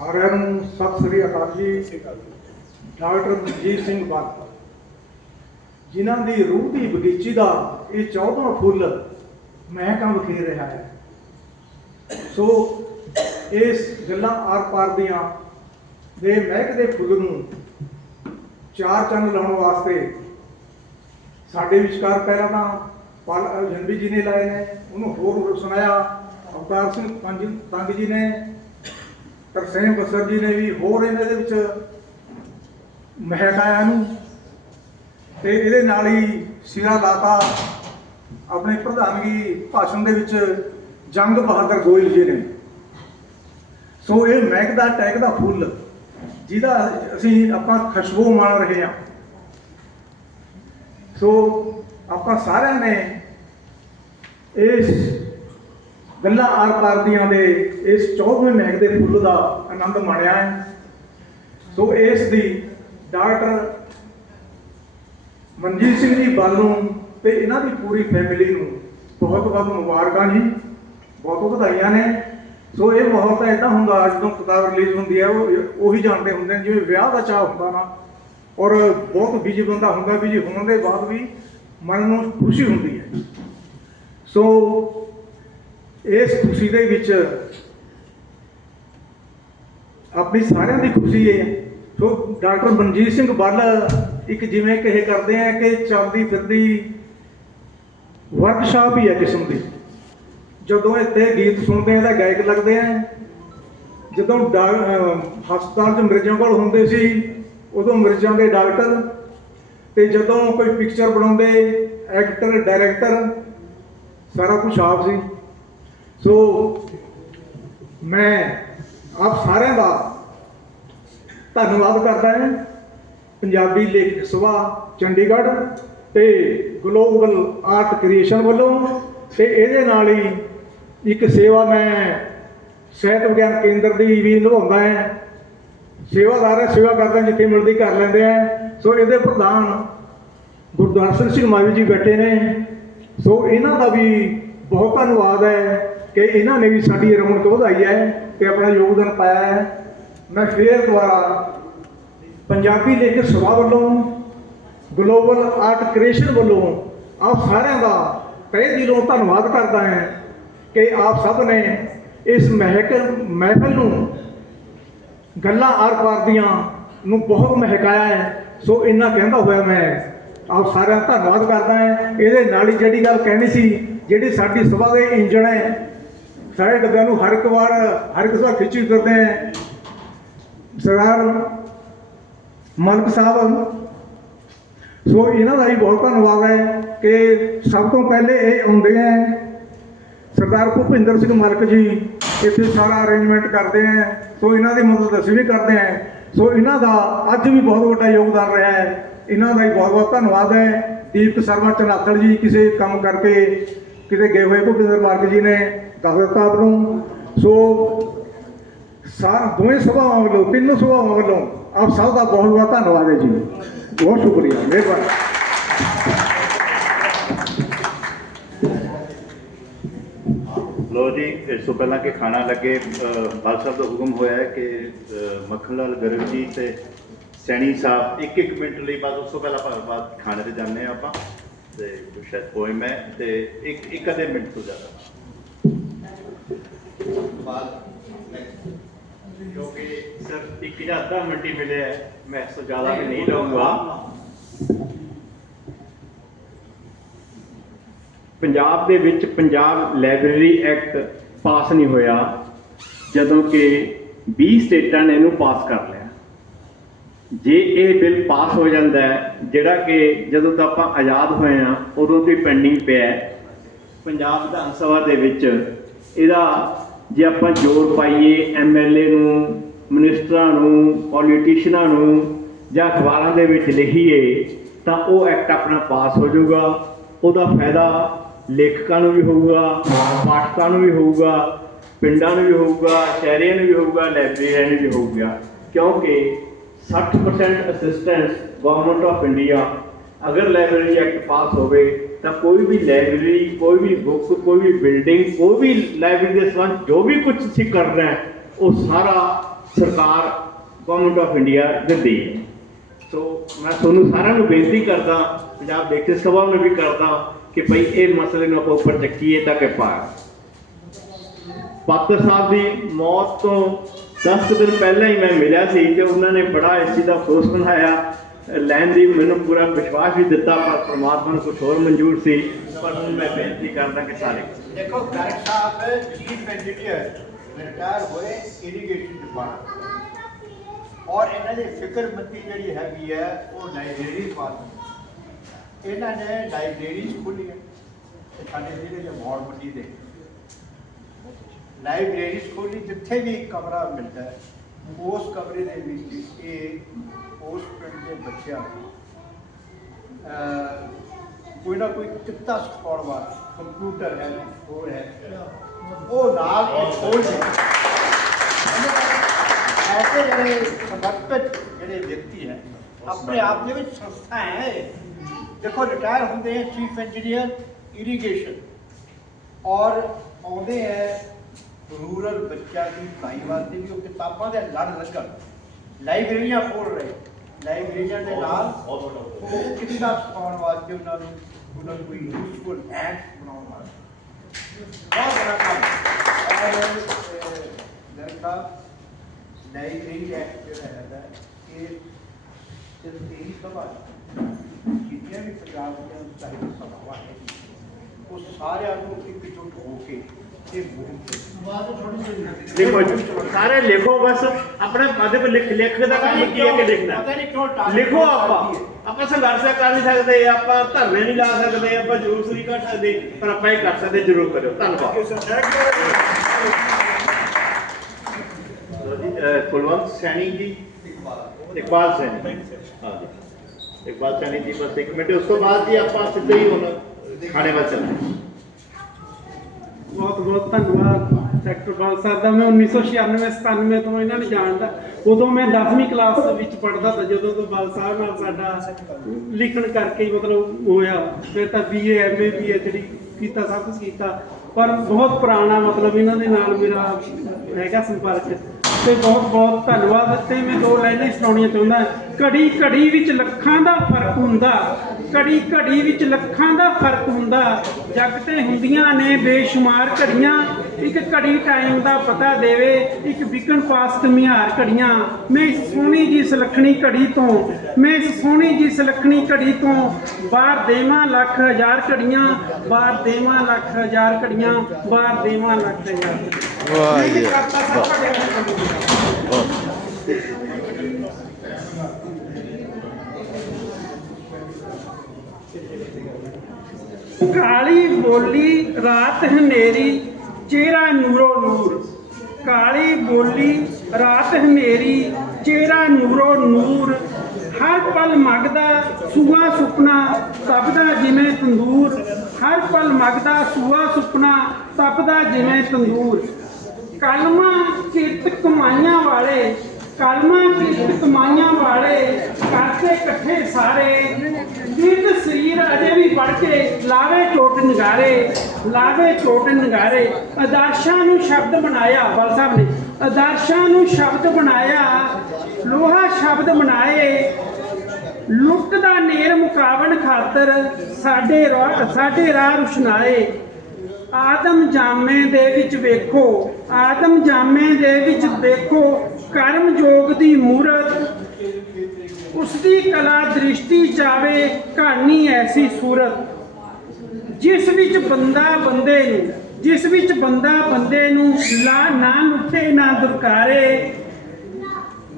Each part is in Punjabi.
ਸਾਰਿਆਂ ਨੂੰ ਸਤਿ ਸ੍ਰੀ ਅਕਾਲ ਜੀ। ਡਾਕਟਰ ਮਨਜੀਤ ਸਿੰਘ ਬੱਲ ਜਿਨ੍ਹਾਂ ਦੀ ਰੂਹ ਦੀ ਬਗੀਚੀ ਦਾ ਇਹ 14ਵਾਂ ਫੁੱਲ ਮਹਿਕਾਂ ਵਿਖੇਰ ਰਿਹਾ ਹੈ। ਸੋ ਇਸ ਗੱਲਾਂ ਆਰ ਪਾਰ ਦੀਆਂ ਦੇ ਮਹਿਕ ਦੇ ਫੁੱਲ ਨੂੰ ਚਾਰ ਚੰਨ ਲਾਉਣ ਵਾਸਤੇ ਸਾਡੇ ਵਿਚਕਾਰ ਪਹਿਲਾਂ ਤਾਂ ਪਲ ਜਨਵੀ ਜੀ ਨੇ ਲਾਏ ਨੇ। ਉਹਨੂੰ ਹੋਰ ਹੋਰ ਸੁਣਾਇਆ। ਅਵਤਾਰ ਸਿੰਘ ਪੰਜ ਤੰਗ ਜੀ ਨੇ ਤਰਸੇਮ ਬਸਰ ਜੀ ਨੇ ਵੀ ਹੋਰ ਇਹਨਾਂ ਦੇ ਵਿੱਚ ਮਹਿਕਾਇਆ ਨੂੰ ਤੇ ਇਹਦੇ ਨਾਲ ਹੀ ਸਿਰਾ ਦਾਤਾ ਆਪਣੇ ਪ੍ਰਧਾਨਗੀ ਭਾਸ਼ਣ ਦੇ ਵਿੱਚ ਜੰਗ ਬਹਾਦਰ ਗੋਇਲ ਜੀ ਨੇ। ਸੋ ਇਹ ਮਹਿਕ ਦਾ ਟੈਗ ਦਾ ਫੁੱਲ, ਜਿਹਦਾ ਅਸੀਂ ਆਪਾਂ ਖੁਸ਼ਬੂ ਮਾਣ ਰਹੇ ਹਾਂ। ਸੋ ਆਪਾਂ ਸਾਰਿਆਂ ਨੇ ਇਸ ਗੱਲਾਂ ਆਰ ਪਾਰ ਦੀਆਂ ਦੇ ਇਸ 14ਵੇਂ ਮਹਿਕ ਦੇ ਫੁੱਲ ਦਾ ਆਨੰਦ ਮਾਣਿਆ ਹੈ। ਸੋ ਇਸ ਦੀ ਡਾਕਟਰ ਮਨਜੀਤ ਸਿੰਘ ਜੀ ਬਾਲੂ ਤੇ ਇਹਨਾਂ ਦੀ ਪੂਰੀ ਫੈਮਿਲੀ ਨੂੰ ਬਹੁਤ ਬਹੁਤ ਮੁਬਾਰਕਾਂ ਜੀ, ਬਹੁਤ ਵਧਾਈਆਂ ਨੇ। ਸੋ ਇਹ ਬਹੁਤ ਐਦਾਂ ਹੁੰਦਾ ਜਦੋਂ ਕਿਤਾਬ ਰਿਲੀਜ਼ ਹੁੰਦੀ ਹੈ, ਉਹ ਉਹੀ ਜਾਣਦੇ ਹੁੰਦੇ ਨੇ, ਜਿਵੇਂ ਵਿਆਹ ਦਾ ਚਾਹ ਹੁੰਦਾ ਨਾ, ਔਰ ਬਹੁਤ ਬਿਜ਼ੀ ਬੰਦਾ ਹੁੰਦਾ ਬਿਜ਼ੀ ਹੋਣ ਦੇ ਬਾਅਦ ਵੀ ਮਨ ਨੂੰ ਖੁਸ਼ੀ ਹੁੰਦੀ ਹੈ। ਸੋ ਇਸ ਖੁਸ਼ੀ ਦੇ ਵਿੱਚ ਆਪਣੀ ਸਾਰਿਆਂ ਦੀ ਖੁਸ਼ੀ ਹੈ। ਸੋ ਡਾਕਟਰ ਮਨਜੀਤ ਸਿੰਘ ਬੱਲ ਇੱਕ ਜਿਵੇਂ ਕਹੇ ਕਰਦੇ ਆ ਕਿ ਚੱਲਦੀ ਫਿਰਦੀ ਵਰਕਸ਼ਾਪ ਹੀ ਹੈ ਕਿਸਮ ਦੀ। ਜਦੋਂ ਇੱਥੇ ਗੀਤ ਸੁਣਦੇ ਆ ਤਾਂ ਗਾਇਕ ਲੱਗਦੇ ਆ। ਜਦੋਂ ਡਾ- ਹਸਪਤਾਲ 'ਚ ਮਰੀਜ਼ਾਂ ਕੋਲ ਹੁੰਦੇ ਸੀ, ਉਦੋਂ ਮਰੀਜ਼ਾਂ ਦੇ ਡਾਕਟਰ ਤੇ ਜਦੋਂ ਕੋਈ ਪਿਕਚਰ ਬਣਾਉਂਦੇ ਐਕਟਰ ਡਾਇਰੈਕਟਰ ਸਾਰਾ ਕੁਝ ਆਪ ਸੀ। ਸੋ ਮੈਂ ਆਪ ਸਾਰਿਆਂ ਦਾ ਧੰਨਵਾਦ ਕਰਦਾ ਹਾਂ। ਪੰਜਾਬੀ ਲੇਖਕ ਸਭਾ ਚੰਡੀਗੜ੍ਹ ਤੇ ਗਲੋਬਲ ਆਰਟ ਕ੍ਰੀਏਸ਼ਨ ਵੱਲੋਂ ਤੇ ਇਹਦੇ ਨਾਲ ਹੀ ਇੱਕ ਸੇਵਾ ਮੈਂ ਸਿਹਤ ਵਿਗਿਆਨ ਕੇਂਦਰ ਦੀ ਵੀ ਨਿਭਾਉਂਦਾ ਹਾਂ। ਸੇਵਾਦਾਰ ਹੈ, ਸੇਵਾ ਕਰਦਾ ਜਿੱਥੇ ਮਿਲਦੀ ਕਰ ਲੈਂਦੇ ਆ ਸੋ ਇਹਦੇ ਪ੍ਰਧਾਨ ਗੁਰਦਰਸ਼ਨ ਸਿੰਘ ਮਾਵੀ ਜੀ ਬੈਠੇ ਨੇ। ਸੋ ਇਹਨਾਂ ਦਾ ਵੀ ਬਹੁਤ ਧੰਨਵਾਦ ਹੈ। ਕਿ ਇਹਨਾਂ ਨੇ ਵੀ ਸਾਡੀ ਰੌਣਕ ਵਧਾਈ ਹੈ ਤੇ ਆਪਣਾ ਯੋਗਦਾਨ ਪਾਇਆ ਹੈ। ਮੈਂ ਫੇਰ ਦੁਆਰਾ ਪੰਜਾਬੀ ਲੇਖਕ ਸਭਾ ਵੱਲੋਂ ਗਲੋਬਲ ਆਰਟ ਕ੍ਰੀਏਸ਼ਨ ਵੱਲੋਂ ਆਪ ਸਾਰਿਆਂ ਦਾ ਤਹਿ ਦਿਲੋਂ ਧੰਨਵਾਦ ਕਰਦਾ ਹਾਂ ਕਿ ਆਪ ਸਭ ਨੇ ਇਸ ਮਹਿਕ ਮਹਿਫਲ ਨੂੰ ਗੱਲਾਂ ਆਰ ਪਾਰ ਦੀਆਂ ਨੂੰ ਬਹੁਤ ਮਹਿਕਾਇਆ ਹੈ। ਸੋ ਇੰਨਾ ਕਹਿੰਦਾ ਹੋਇਆ ਮੈਂ, ਆਪ ਸਾਰਿਆਂ ਦਾ ਧੰਨਵਾਦ ਕਰਦਾ ਹਾਂ। ਇਹਦੇ ਨਾਲ ਹੀ ਜਿਹੜੀ ਗੱਲ ਕਹਿਣੀ ਸੀ, ਜਿਹੜੀ ਸਾਡੀ ਸਭਾ ਦੇ ਇੰਜਣ ਹੈ ਸਾਰੇ ਡੱਬਿਆਂ ਨੂੰ ਹਰ ਇੱਕ ਵਾਰ, ਹਰ ਇੱਕ ਵਾਰ ਖਿੱਚੀ ਕਰਦੇ ਹੈ ਸਰਦਾਰ ਮਲਕ ਸਾਹਿਬ, ਸੋ ਇਹਨਾਂ ਦਾ ਵੀ ਬਹੁਤ ਧੰਨਵਾਦ ਹੈ ਕਿ ਸਭ ਤੋਂ ਪਹਿਲੇ ਇਹ ਆਉਂਦੇ ਹੈ ਸਰਦਾਰ ਭੁਪਿੰਦਰ ਸਿੰਘ ਮਲਕ ਜੀ ਇੱਥੇ ਸਾਰਾ ਅਰੇਂਜਮੈਂਟ ਕਰਦੇ ਹੈ ਸੋ ਇਹਨਾਂ ਦੀ ਮਦਦ ਅਸੀਂ ਵੀ ਕਰਦੇ ਹੈ ਸੋ ਇਹਨਾਂ ਦਾ ਅੱਜ ਵੀ ਬਹੁਤ ਵੱਡਾ ਯੋਗਦਾਨ ਰਿਹਾ ਹੈ। ਇਹਨਾਂ ਦਾ ਹੀ ਬਹੁਤ ਬਹੁਤ ਧੰਨਵਾਦ ਹੈ। ਦੀਪਕ ਸ਼ਰਮਾ ਚਨਾਤੜ ਜੀ ਕਿਸੇ ਕੰਮ ਕਰਕੇ ਕਿਤੇ ਗਏ ਹੋਏ ਭੁਪਿੰਦਰ ਮਲਕ ਜੀ ਨੇ। ਦੱਸ ਦਿੱਤਾ ਆਪ ਨੂੰ। ਸੋ ਸਾਰ ਦੋਵੇਂ ਸਭਾਵਾਂ ਵੱਲੋਂ, ਤਿੰਨ ਸਭਾਵਾਂ ਵੱਲੋਂ ਆਪ ਸਭ ਦਾ ਬਹੁਤ ਬਹੁਤ ਧੰਨਵਾਦ ਹੈ ਜੀ। ਬਹੁਤ ਸ਼ੁਕਰੀਆ, ਮਿਹਰਬਾਨੀ। ਲੋ ਜੀ, ਇਸ ਤੋਂ ਪਹਿਲਾਂ ਕਿ ਖਾਣਾ ਲੱਗੇ ਬਾਲ ਸਾਹਿਬ ਦਾ ਹੁਕਮ ਹੋਇਆ ਹੈ ਕਿ ਮੱਖਣ ਲਾਲ ਗਰਗ ਜੀ ਤੇ ਸੈਣੀ ਸਾਹਿਬ ਇੱਕ ਇੱਕ ਮਿੰਟ ਲਈ ਬਾਅਦ ਉਸ ਤੋਂ ਪਹਿਲਾਂ ਆਪਾਂ ਬਾਅਦ ਖਾਣੇ ਤੇ ਜਾਂਦੇ ਆ ਆਪਾਂ। ਤੇ ਸ਼ਾਇਦ ਪੋਇਮ ਮੈਂ, ਤੇ ਇੱਕ ਇੱਕ ਅੱਧੇ ਮਿੰਟ ਤੋਂ ਜ਼ਿਆਦਾ। क्योंकि सर एक या आधा मिनट ही मिले हैं मैं इससे ज़्यादा भी नहीं रहूँगा ਪੰਜਾਬ ਦੇ ਵਿੱਚ ਪੰਜਾਬ ਲਾਇਬ੍ਰੇਰੀ ਐਕਟ ਪਾਸ ਨਹੀਂ ਹੋਇਆ ਜਦੋਂ ਕਿ 20 ਸਟੇਟਾਂ ਨੇ ਇਹਨੂੰ ਪਾਸ ਕਰ ਲਿਆ ਜੇ ਇਹ ਬਿੱਲ ਪਾਸ ਹੋ ਜਾਂਦਾ ਹੈ ਜਿਹੜਾ ਕਿ ਜਦੋਂ ਤੋਂ ਆਪਾਂ ਆਜ਼ਾਦ ਹੋਏ ਆ ਉਦੋਂ ਤੋਂ ਹੀ ਪੈਂਡਿੰਗ ਪਿਆ ਹੈ ਪੰਜਾਬ ਵਿਧਾਨ ਸਭਾ ਦੇ ਵਿੱਚ ਇਹਦਾ ਜੇ ਆਪਾਂ ਜ਼ੋਰ ਪਾਈਏ ਐਮਐਲਏ ਨੂੰ ਮਿਨਿਸਟਰਾਂ ਨੂੰ ਪੋਲੀਟੀਸ਼ੀਅਨਾਂ ਨੂੰ ਜਾਂ ਅਖਬਾਰਾਂ ਦੇ ਵਿੱਚ ਲਿਖੀਏ, ਤਾਂ ਉਹ ਐਕਟ ਆਪਣਾ ਪਾਸ ਹੋ ਜਾਊਗਾ। ਉਹਦਾ ਫਾਇਦਾ ਲੇਖਕਾਂ ਨੂੰ ਵੀ ਹੋਊਗਾ, ਪਾਠਕਾਂ ਨੂੰ ਵੀ ਹੋਊਗਾ, ਪਿੰਡਾਂ ਨੂੰ ਵੀ ਹੋਊਗਾ, ਸ਼ਹਿਰੀਆਂ ਨੂੰ ਵੀ ਹੋਊਗਾ ਲਾਇਬ੍ਰੇਰੀਆਂ ਨੂੰ ਵੀ ਹੋਊਗਾ। ਕਿਉਂਕਿ 60% ਅਸਿਸਟੈਂਸ ਗਵਰਨਮੈਂਟ ਆਫ ਇੰਡੀਆ ਅਗਰ ਲਾਇਬ੍ਰੇਰੀ ਐਕਟ ਪਾਸ ਹੋਵੇ ਤਾਂ ਕੋਈ ਵੀ ਲਾਇਬ੍ਰੇਰੀ, ਕੋਈ ਵੀ ਬੁੱਕ, ਕੋਈ ਵੀ ਬਿਲਡਿੰਗ, ਕੋਈ ਵੀ ਲਾਇਬ੍ਰੇਰੀ ਦੇ ਸੰਬੰਧ ਜੋ ਵੀ ਕੁਝ ਤੁਸੀਂ ਕਰਨਾ ਹੈ, ਉਹ ਸਾਰਾ ਸਰਕਾਰ ਗਵਰਨਮੈਂਟ ਆਫ ਇੰਡੀਆ ਦਿੰਦੀ ਹੈ। ਸੋ ਮੈਂ ਤੁਹਾਨੂੰ ਸਾਰਿਆਂ ਨੂੰ ਬੇਨਤੀ ਕਰਦਾ, ਪੰਜਾਬ ਦੇਖੇ ਸਭਾ ਨੂੰ ਵੀ ਕਰਦਾ ਕਿ ਭਈ ਇਹ ਮਸਲੇ ਨੂੰ ਆਪਾਂ ਉੱਪਰ ਚੱਕੀਏ ਤਾਂ ਕਿ ਪਾਰ। ਪਾਤਰ ਸਾਹਿਬ ਦੀ ਮੌਤ ਤੋਂ 10 ਕੁ ਦਿਨ ਪਹਿਲਾਂ ਹੀ ਮੈਂ ਮਿਲਿਆ ਸੀ ਤੇ ਉਹਨਾਂ ਨੇ ਬੜਾ ਇਸ ਚੀਜ਼ ਦਾ ਅਫਸੋਸ ਬਣਾਇਆ ਲੈਣ ਦੀ ਮੈਨੂੰ ਪੂਰਾ ਵਿਸ਼ਵਾਸ ਵੀ ਦਿੱਤਾ, ਪਰ ਪ੍ਰਮਾਤਮਾ ਨੂੰ ਕੁਝ ਹੋਰ ਮਨਜ਼ੂਰ ਸੀ। ਪਰ ਹੁਣ ਮੈਂ ਬੇਨਤੀ ਕਰਦਾ ਕਿ ਸਾਰੇ ਦੇਖੋ, ਗਰਗ ਸਾਹਿਬ ਚੀਫ ਇੰਜੀਨੀਅਰ ਰਿਟਾਇਰ ਹੋਏ ਇਰੀਗੇਸ਼ਨ ਡਿਪਾਰਟਮੈਂਟ ਔਰ ਇਹਨਾਂ ਦੀ ਫਿਕਰਮੰਦੀ ਜਿਹੜੀ ਹੈਗੀ ਹੈ, ਉਹ ਲਾਇਬ੍ਰੇਰੀ ਪਾਸ ਇਹਨਾਂ ਨੇ ਲਾਇਬ੍ਰੇਰੀ ਖੋਲੀਆਂ ਸਾਡੇ ਜ਼ਿਲ੍ਹੇ ਦੇ ਮੌੜ ਮੰਡੀ ਦੇ ਲਾਇਬ੍ਰੇਰੀ ਖੋਲ੍ਹੀ, ਜਿੱਥੇ ਵੀ ਕਮਰਾ ਮਿਲਦਾ ਹੈ, ਉਸ ਕਮਰੇ ਦੇ ਵਿੱਚ ਇਹ ਬੱਚਿਆਂ ਨੂੰ। ਕੋਈ ਨਾ ਕੋਈ ਕਿੱਤਾ ਸਿਖਾਉਣ ਵਾਲਾ ਕੰਪਿਊਟਰ ਹੈ, ਹੋਰ ਹੈ। ਉਹ ਨਾਲ ਇਹ ਖੋਲ ਹੈ ਐਸੇ ਜਿਹੜੇ ਸਮਰਪਿਤ ਜਿਹੜੇ ਵਿਅਕਤੀ ਹੈ, ਆਪਣੇ ਆਪ ਦੇ ਵਿੱਚ ਸੰਸਥਾ ਹੈ। ਦੇਖੋ ਰਿਟਾਇਰ ਹੁੰਦੇ ਹੈ ਚੀਫ ਇੰਜੀਨੀਅਰ ਇਰੀਗੇਸ਼ਨ ਔਰ ਆਉਂਦੇ ਹੈ ਰੂਰਲ ਬੱਚਿਆਂ ਦੀ ਪੜ੍ਹਾਈ ਵਾਸਤੇ ਵੀ, ਉਹ ਕਿਤਾਬਾਂ ਦੇ ਲੜ ਲੱਗਣ। ਲਾਇਬ੍ਰੇਰੀਆਂ ਖੋਲ ਰਹੇ। ਲਾਇਬ੍ਰੇਰੀਆਂ ਦੇ ਨਾਲ ਉਹ ਕਿਤਾਬ ਸਿਖਾਉਣ ਵਾਸਤੇ ਉਹਨਾਂ ਨੂੰ ਉਹਨਾਂ ਨੂੰ ਕੋਈ ਯੂਸਫੁਲ ਐਪਸ ਬਣਾਉਣ ਵਾਸਤੇ ਬਹੁਤ ਬੜਾ ਕੰਮ ਔਰ ਦਰਕਾ ਲਾਇਬ੍ਰੇਰੀ ਐਕਟ ਜਿਹੜਾ ਹੈਗਾ ਇਹ ਸਿਰਫ ਇਹੀ ਸਭਾ ਜਿੰਨੀਆਂ ਵੀ ਪੰਜਾਬ ਦੀਆਂ ਸਾਹਿਤ ਸਭਾਵਾਂ ਹੈ ਉਹ ਸਾਰਿਆਂ ਨੂੰ ਇਕਜੁੱਟ ਹੋ ਕੇ ਇਹ ਸਾਰੇ ਲਿਖੋ ਬਸ ਆਪਣੇ ਪਦ ਪਰ ਲਿਖ ਲਿਖ ਦਾ ਕੰਮ ਕੀ ਹੈ ਕਿ ਲਿਖਣਾ। ਲਿਖੋ ਆਪਾਂ। ਆਪਾਂ ਸੰਘਰਸ਼ ਕਰ ਨਹੀਂ ਸਕਦੇ ਆਪਾਂ ਧਰਨੇ ਨਹੀਂ ਲਾ ਸਕਦੇ ਆਪਾਂ ਜਲੂਸ ਨਹੀਂ ਕੱਢ ਸਕਦੇ ਪਰ ਆਪਾਂ ਇਹ ਕਰ ਸਕਦੇ ਜ਼ਰੂਰ ਕਰਿਓ। ਧੰਨਵਾਦ। ਕੁਲਵੰਤ ਸੈਣੀ ਜੀ। ਇਕਬਾਲ ਸੈਣੀ। ਹਾਂ ਜੀ। ਇਕਬਾਲ ਸੈਣੀ ਜੀ ਬਸ ਇੱਕ ਮਿੰਟ। ਉਸ ਤੋਂ ਬਾਅਦ ਜੀ ਆਪਾਂ ਸਿੱਧੇ ਹੀ ਹੁਣ ਖਾਣੇ ਵੱਲ ਚੱਲਾਂਗੇ। ਬਹੁਤ ਬਹੁਤ ਧੰਨਵਾਦ। ਡਾਕਟਰ ਬਾਲ ਸਾਹਿਬ ਦਾ, ਮੈਂ 1996 97 ਤੋਂ ਇਹਨਾਂ ਨੂੰ ਜਾਣਦਾ। ਉਦੋਂ ਮੈਂ 10ਵੀਂ ਕਲਾਸ ਵਿੱਚ ਪੜ੍ਹਦਾ ਤਾਂ ਜਦੋਂ ਤੋਂ ਬਾਲ ਸਾਹਿਬ ਨਾਲ ਸਾਡਾ ਲਿਖਣ ਕਰਕੇ ਹੀ ਮਤਲਬ ਹੋਇਆ। ਫਿਰ ਤਾਂ ਬੀਏ ਐਮਏ ਪੀਐਚਡੀ ਕੀਤਾ, ਸਭ ਕੁਝ ਕੀਤਾ। ਪਰ ਬਹੁਤ ਪੁਰਾਣਾ ਮਤਲਬ ਇਹਨਾਂ ਦੇ ਨਾਲ ਮੇਰਾ ਹੈਗਾ ਸੰਪਰਕ। ਤੇ ਬਹੁਤ ਬਹੁਤ ਧੰਨਵਾਦ। ਤੇ ਮੈਂ ਦੋ ਲਾਈਨਾਂ ਸੁਣਾਉਣੀਆਂ ਚਾਹੁੰਦਾ ਘੜੀ ਘੜੀ ਵਿੱਚ ਲੱਖਾਂ ਦਾ ਫ਼ਰਕ ਹੁੰਦਾ। ਘੜੀ ਘੜੀ ਵਿੱਚ ਲੱਖਾਂ ਦਾ ਫ਼ਰਕ ਹੁੰਦਾ। ਜੱਗ ਤੇ ਹੁੰਦੀਆਂ ਨੇ ਬੇਸ਼ੁਮਾਰ ਘੜੀਆਂ। ਇੱਕ ਘੜੀ ਟਾਈਮ ਦਾ ਪਤਾ ਦੇਵੇ ਇੱਕ ਵਿਕਣ ਪਾਸ ਕਮਿਆਰ ਘੜੀਆਂ। ਮੈਂ ਇਸ ਸੋਹਣੀ ਜੀ ਸੁਲੱਖਣੀ ਘੜੀ ਤੋਂ ਮੈਂ ਇਸ ਸੋਹਣੀ ਜੀ ਸੁਲੱਖਣੀ ਘੜੀ ਤੋਂ ਬਾਹਰ ਦੇਵਾਂ ਲੱਖ ਹਜ਼ਾਰ ਘੜੀਆਂ ਬਾਹਰ ਦੇਵਾਂ ਲੱਖ ਹਜ਼ਾਰ ਘੜੀਆਂ ਬਾਹਰ ਦੇਵਾਂ ਲੱਖ ਹਜ਼ਾਰ ਵਾਹ ਜੀ। ਕਾਲੀ ਬੋਲੀ ਰਾਤ ਹਨੇਰੀ ਚਿਹਰਾ ਨੂਰੋ ਨੂਰ। ਕਾਲੀ ਬੋਲੀ ਰਾਤ ਹਨੇਰੀ, ਚਿਹਰਾ ਨੂਰੋ ਨੂਰ। ਹਰ ਪਲ ਮਗਦਾ ਸੂਆ ਸੁਪਨਾ, ਤਪਦਾ ਜਿਵੇਂ ਤੰਦੂਰ। ਹਰ ਪਲ ਮਗਦਾ ਸੂਆ ਸੁਪਨਾ, ਤਪਦਾ ਜਿਵੇਂ ਤੰਦੂਰ। ਕਲਮਾਂ ਕਿਰਤ ਕਮਾਈਆਂ ਵਾਲੇ ਕਲਮਾਂ ਕਿਰਤ ਕਮਾਈਆਂ ਵਾਲੇ ਕਰਦੇ ਇਕੱਠੇ ਸਾਰੇ ਜਿੰਦ ਸਰੀਰ ਅਜੇ ਵੀ ਵੜ ਕੇ ਲਾਵੇ ਚੋਟ ਨਗਾਰੇ, ਲਾਵੇ ਚੋਟ ਨਗਾਰੇ। ਆਦਰਸ਼ਾਂ ਨੂੰ ਸ਼ਬਦ ਬਣਾਇਆ ਬਲ ਸਾਹਿਬ ਨੇ। ਆਦਰਸ਼ਾਂ ਨੂੰ ਸ਼ਬਦ ਬਣਾਇਆ, ਲੋਹਾ ਸ਼ਬਦ ਬਣਾਏ। ਲੁੱਟ ਦਾ ਨੇਰ ਮੁਕਾਵਣ ਖਾਤਰ ਸਾਡੇ ਰਾਹ ਸਾਡੇ ਰਾਹ ਰੁਸ਼ਨਾਏ। ਆਦਮ ਜਾਮੇ ਦੇ ਵਿੱਚ ਵੇਖੋ ਆਦਮ ਜਾਮੇ ਦੇ ਵਿੱਚ ਦੇਖੋ ਕਰਮ ਜੋਗ ਦੀ ਮੂਰਤ। ਉਸ ਦੀ ਕਲਾ ਦ੍ਰਿਸ਼ਟੀ ਚਾਵੇ, ਕਹਾਣੀ ਐਸੀ ਸੂਰਤ। ਜਿਸ ਵਿੱਚ ਬੰਦਾ ਬੰਦੇ ਨੂੰ, ਜਿਸ ਵਿੱਚ ਬੰਦਾ ਬੰਦੇ ਨੂੰ ਲਾ ਨਾ ਲੁੱਟੇ, ਨਾ ਦੁਰਕਾਰੇ।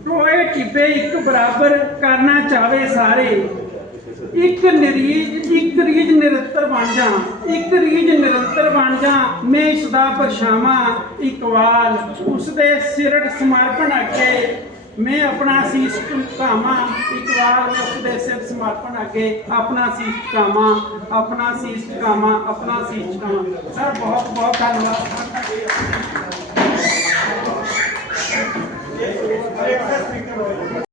ਟੋਏ ਟਿੱਬੇ ਇੱਕ ਬਰਾਬਰ ਕਰਨਾ ਚਾਵੇ ਸਾਰੇ। ਇੱਕ ਨਿਰੀਜ, ਇੱਕ ਰੀਜ ਨਿਰੰਤਰ ਬਣ ਜਾ। ਇੱਕ ਰੀਜ ਨਿਰੰਤਰ ਬਣ ਜਾ, ਮੈਂ ਇਸ ਦਾ ਪਰਛਾਵਾਂ। ਇਕਵਾਲ ਉਸ ਦੇ ਸਿਰੜ ਸਮਰਪਣ ਅੱਗੇ ਮੈਂ ਆਪਣਾ ਸੀਸ ਝੁਕਾਵਾਂ। ਇਕਵਾਲ ਉਸ ਦੇ ਸਿਰ ਸਮਰਪਣ ਅੱਗੇ ਆਪਣਾ ਸੀਸ ਝੁਕਾਵਾਂ, ਆਪਣਾ ਸੀਸ ਝੁਕਾਵਾਂ, ਆਪਣਾ ਸੀਸ ਝੁਕਾਵਾਂ। ਸਰ, ਬਹੁਤ ਬਹੁਤ ਧੰਨਵਾਦ।